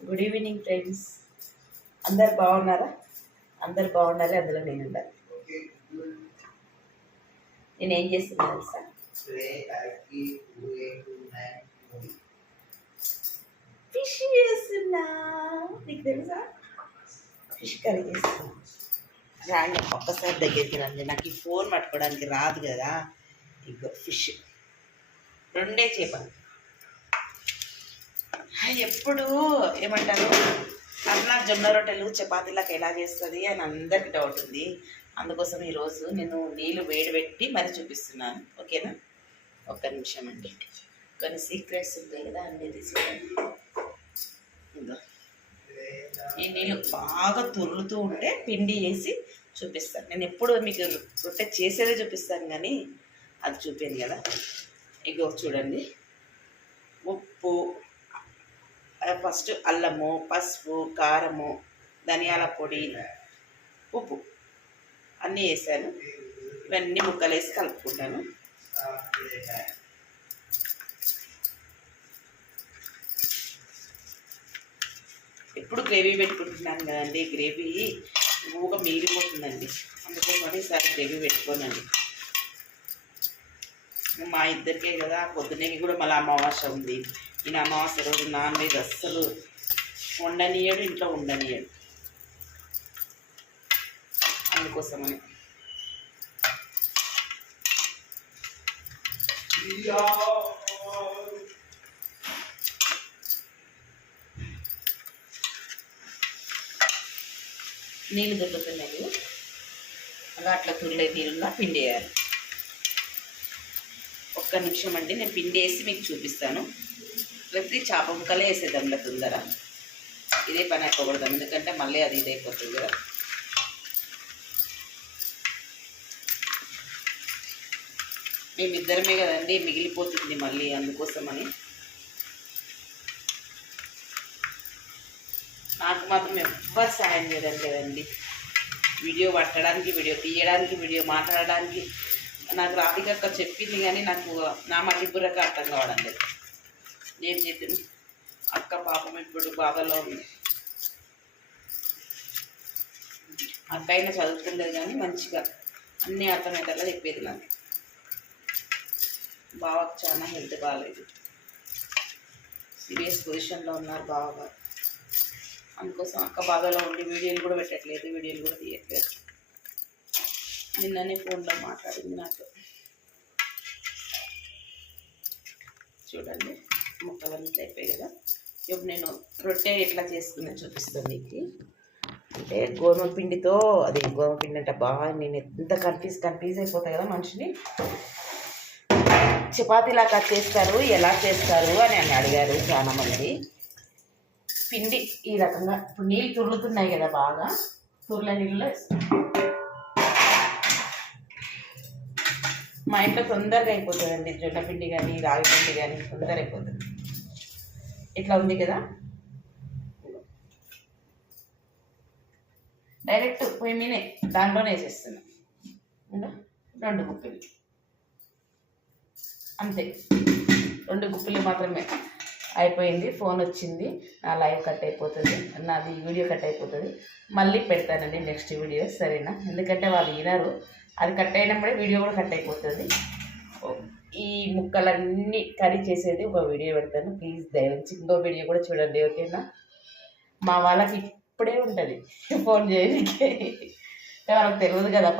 Good evening friends అందరు బాగున్నారా? అందరు బాగుండాలి అందులో నేను ఉండాలి నేను ఏం చేస్తున్నాను తెలుసా ఫిష్ చేస్తున్నా. నీకు తెలుసా? ఫిష్ కర్రీ చేస్తున్నా. రాండి ఒక్కసారి దగ్గరికి రండి. నాకు ఈ ఫోన్ పట్టుకోవడానికి రాదు కదా. ఇగో ఫిష్ రెండే చేపలు. ఎప్పుడు ఏమంటారు? అన్న జొన్న రొట్టెలు చపాతీలకు ఎలా చేస్తుంది అని అందరికి డౌట్ ఉంది. అందుకోసం ఈరోజు నేను నీళ్ళు వేడిపెట్టి మరి చూపిస్తున్నాను. ఓకేనా? ఒక్క నిమిషం అండి. కొన్ని సీక్రెట్స్ ఉంటాయి కదా అన్నీ తీసుకోండి ఈ నీళ్ళు బాగా తుర్లుతూ ఉంటే పిండి వేసి చూపిస్తాను. నేను ఎప్పుడు మీకు రొట్టె చేసేదే చూపిస్తాను కానీ అది చూపాను కదా. ఇగో చూడండి. ఉప్పు ఫస్ట్ అల్లము పసుపు కారము ధనియాల పొడి ఉప్పు అన్నీ వేసాను. ఇవన్నీ ముక్కలు వేసి కలుపుకుంటాను. ఎప్పుడు గ్రేవీ పెట్టుకుంటున్నాను కదండి గ్రేవీ ఊగా మిగిలిపోతుందండి. అందుకోసం ఈసారి గ్రేవీ పెట్టుకోనండి. మా ఇద్దరికే కదా పొద్దున్నకి కూడా మళ్ళీ అమావాస్య ఉంది. ఈయన అమావాస్య రోజు నాన్ వెజ్ అస్సలు ఉండనీయడు ఇంట్లో ఉండనీయడు. అందుకోసమని. నీళ్ళు దొరుకుతున్నాయి అలా అట్లా తుర్లే నీళ్ళ పిండి వేయాలి ఒక్క నిమిషం అండి నేను పిండి వేసి మీకు చూపిస్తాను. లేకపోతే చేప ముక్కలే వేసేద్దాంలే తొందర. ఇదే పని అయిపోకూడదు ఎందుకంటే మళ్ళీ అది ఇది అయిపోతుంది కదా. మేమిద్దరమే కదండి మిగిలిపోతుంది మళ్ళీ అందుకోసమని. నాకు మాత్రం ఎవ్వరు సహాయం చేయడం లేదండి. వీడియో పట్టడానికి వీడియో తీయడానికి వీడియో మాట్లాడడానికి నాకు రాధిక అక్క చెప్పింది కానీ నాకు నా మళ్ళీ బుర్రక అర్థం కావడం లేదు. నేను చెప్పింది అక్క పాపం ఇప్పుడు బాధలో ఉంది. అక్క అయినా చదువుతుండేది కానీ మంచిగా అన్నీ అర్థమయ్యేలా చెప్పేది నాకు. బావకు చాలా హెల్త్ బాగాలేదు సీరియస్ పొజిషన్లో ఉన్నారు బావగారు అందుకోసం అక్క బాధలో ఉండి వీడియోలు కూడా పెట్టట్లేదు వీడియోలు కూడా తీయట్లేదు. నిన్ననే ఫోన్లో మాట్లాడింది నాకు చూడండి ముక్కలన్నీ అయిపోయాయి కదా. ఇప్పుడు నేను రొట్టె ఎట్లా చేసుకున్నా చూపిస్తాను మీకు. అంటే గోధుమ పిండితో అది గోధుమ పిండి అంటే బాగా నేను ఎంత కన్ఫ్యూజ్ కన్ఫ్యూజ్ అయిపోతాయి కదా మనిషిని. చపాతీలా కట్ చేస్తారు ఎలా చేస్తారు అని అని అడిగారు చాలా మంది పిండి ఈ రకంగా ఇప్పుడు నీళ్ళు తుర్లుతున్నాయి కదా బాగా. తుర్ల నీళ్ళు మా ఇంట్లో తొందరగా అయిపోతుందండి జొన్న పిండి కానీ రాగి పిండి కానీ తొందరగా అయిపోతుంది. ఇట్లా ఉంది కదా? డైరెక్ట్ పొయ్యి మీనే దాంట్లోనే వేసేస్తున్నాం. రెండు గుప్పిలు అంతే. రెండు గుప్పిలు మాత్రమే అయిపోయింది ఫోన్ వచ్చింది నా లైవ్ కట్ అయిపోతుంది నాది వీడియో కట్ అయిపోతుంది. మళ్ళీ పెడతానండి నెక్స్ట్ వీడియో సరేనా? ఎందుకంటే వాళ్ళు వినరు. అది కట్ అయినప్పుడే వీడియో కూడా కట్ అయిపోతుంది. ఈ ముక్కలన్నీ కర్రీ చేసేది ఒక వీడియో పెడతాను. ప్లీజ్ దయచేసి ఇంకో వీడియో కూడా చూడండి ఓకేనా? మా వాళ్ళకి ఇప్పుడే ఉంటుంది. ఫోన్ చేయడానికి వాళ్ళకి తెలియదు కదా